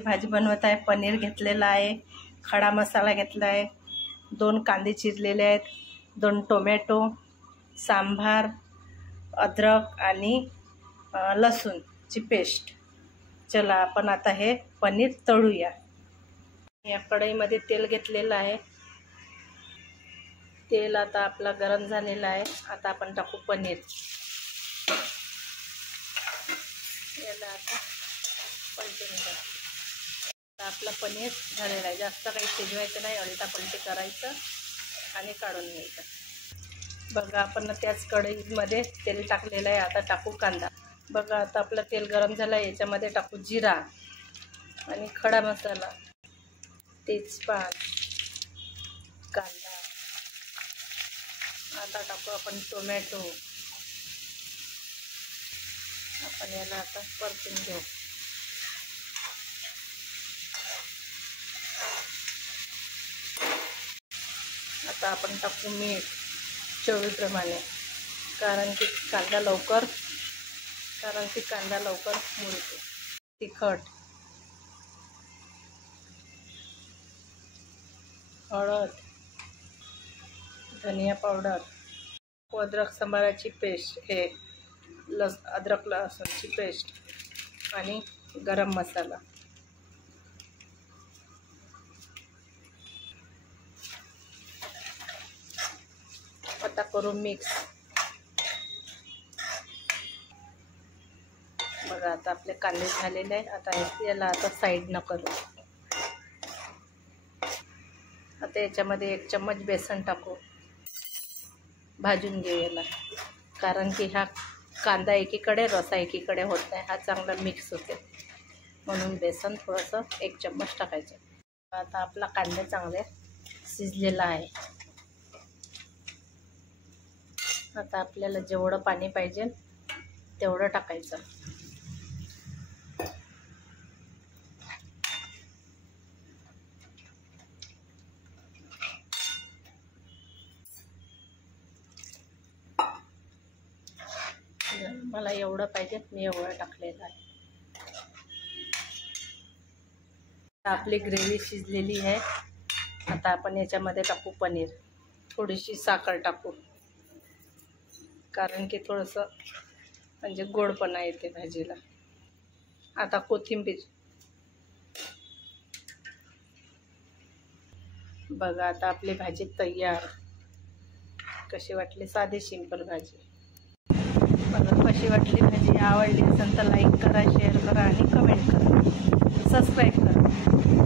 भाजी बनवत आहे। पनीर घेतलेला आहे, खडा मसाला घेतला आहे, 2 कांदे चिरलेले आहेत, 2 टोमॅटो, सांबार, अद्रक आणि लसूणची पेस्ट। चला आपण आता हे पनीर तळूया। या कढईमध्ये तेल घेतलेलं आहे। तेल आता आपला गरम झालेला आहे। आता आपण टाकू पनीर। याला आता पलटून घ्या। आपला पनीर झालेला आहे। जास्त काही शिजवायचं नाही, अळीटापलटी करायचं आणि काढून घ्यायचं। बघा आपण त्याच कढईमध्ये तेल टाकलेलं आहे। आता टाकू कांदा। बघा आता आपलं तेल गरम झालं आहे। याच्यामध्ये टाकू जिरा आणि खडा मसाला, तेजपात, कांदा। आता टाकू आपण टोमॅटो। आपण याला आता परतून घेऊ। आता आपण टाकू मीठ चवीप्रमाणे, कारण की कांदा लवकर मुरतो। तिखट, हळद, धनिया पावडर, अद्रक सांबाराची पेस्ट, हे अद्रक लसूणची पेस्ट आणि गरम मसाला। आता करू मिक्स। बघा आता आपले कांदे झालेले आहे। आता याला आता साईड न करू। आता याच्यामध्ये 1 चम्मच बेसन टाकू, भाजून घेऊ याला, कारण की हा कांदा एकीकडे रसा एकीकडे होत नाही, हा चांगला मिक्स होते, म्हणून बेसन थोडंसं 1 चम्मच टाकायचं। आता आपला कांदा चांगले शिजलेला आहे। आता आपल्याला जेवढं पाणी पाहिजे तेवढं टाकायचं। मला एवढं पाहिजे, मी एवढं टाकलेलं आहे। आपली ग्रेव्ही शिजलेली आहे। आता आपण याच्यामध्ये टाकू पनीर। थोडीशी साखर टाकू, कारण की थोडंसं म्हणजे गोडपणा येते भाजीला। आता कोथिंबीर। बघा आता आपली भाजी तयार। कशी वाटली? साधी सिंपल भाजी। बघा कशी वाटली भाजी। आवडली असेल तर लाईक करा, शेअर करा आणि कमेंट करा, सबस्क्राईब करा।